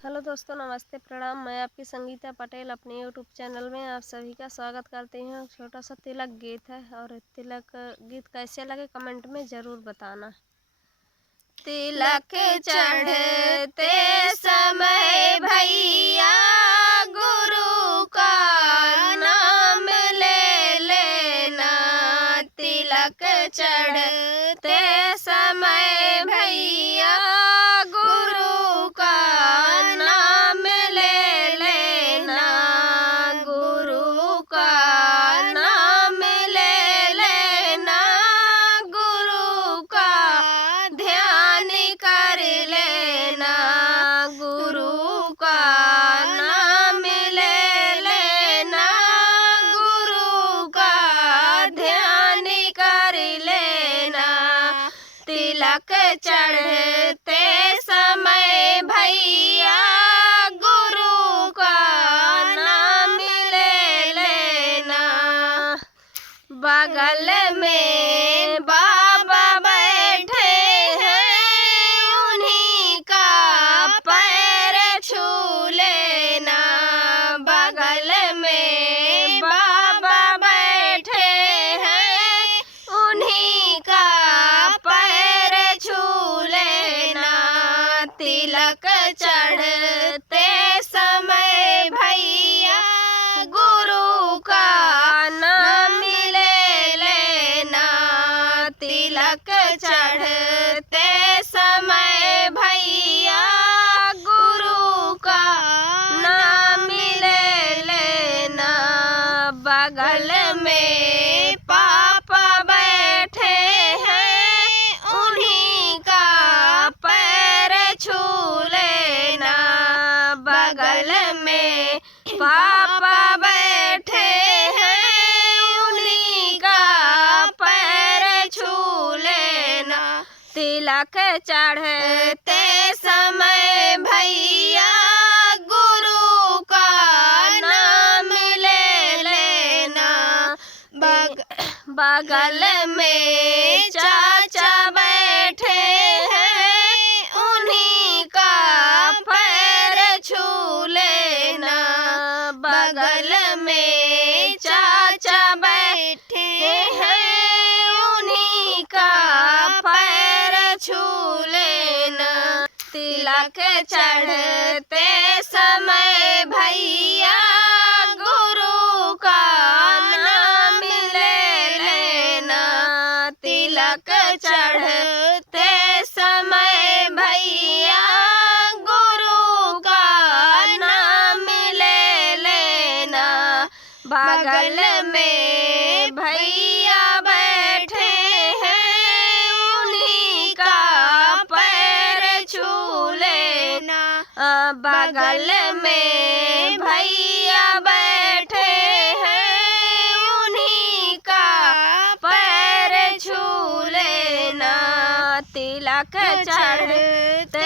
Hello दोस्तों, नमस्ते, प्रणाम। मैं आपकी संगीता पटेल अपने यूट्यूब चैनल में आप सभी का स्वागत करती हूँ। छोटा सा तिलक गीत है और तिलक गीत कैसे लगे कमेंट में ज़रूर बताना। तिलक चढ़ते समय भैया गुरु का नाम ले लेना। तिलक चढ़ते समय भैया गुरु का नाम ले लेना। गुरु का नाम ले लेना। गुरु का ध्यान कर लेना। गुरु का नाम ले लेना। गुरु का ध्यान कर लेना। तिलक चढ़ते समय भैया गुरु का नाम ले लेना। बगल में बाबा बैठे हैं, उन्हीं का पैर छू लेना। बगल में बाबा बैठे हैं, उन्हीं का पैर छू लेना। तिलक चढ़ते समय भैया गुरु का नाम ले लेना। तिलक चढ़ते समय भैया गुरु का नाम ले लेना। बगल में पापा बैठे हैं, उन्हीं का पैर छू लेना। बगल में पापा बैठे हैं, उन्हीं का पैर छू लेना। तिलक चढ़ते समय भैया गुरु का नाम ले लेना। बगल में चाचा बैठे हैं, उन्हीं का पैर छू लेना। बगल में चाचा बैठे हैं, उन्हीं का पैर छू लेना। तिलक चढ़ते समय भैया गुरु का नाम ले लेना। तिलक चढ़ते समय भैया गुरु का नाम ले लेना। बगल में भैया बैठे हैं, उन्हीं का पैर छू लेना। बगल में भैया बैठे हैं, उन्हीं का पैर छू लेना। तिलक चढ़ते